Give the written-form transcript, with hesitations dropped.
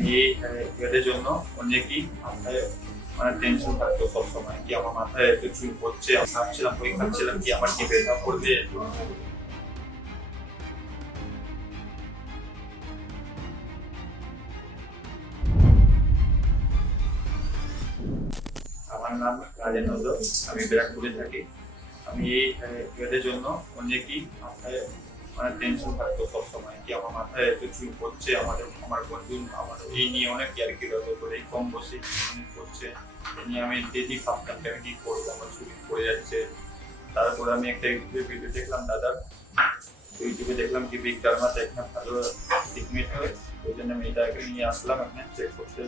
আমি এদের জন্য অনেকই মাথায় টেনশন থাকতো সবসময়, কি আমার মাথায় এত চুল পড়ছে, আমি ভাবছিলাম ভাবছিলাম কি আমার কি ব্যথা করবে। আমার নাম রাজেন নজর, আমি ব্যারাকপুরে থাকি। আমি এদের জন্য অনেকই মাথায় টেনশন থাকতো সবসময়, কি আমার মাথায় এত চুল পড়ছে, আমার বন্ধু আমার এই নিয়ে অনেক ইয়ার্কি হতো, করে এই কম বসে অনেক পড়ছে। এই নিয়ে আমি ডেলি ভাবতাম যে আমি কি করবো, আমার চুল পড়ে যাচ্ছে। তারপরে আমি একটা ইউটিউবে ভিডিও দেখলাম দাদার, ইউটিউবে দেখলাম কি বিগ ডার্মাতে একটা ভালো ট্রিটমেন্ট হয়, ওই জন্য আমি এটাকে নিয়ে আসলাম এখানে চেক করতে।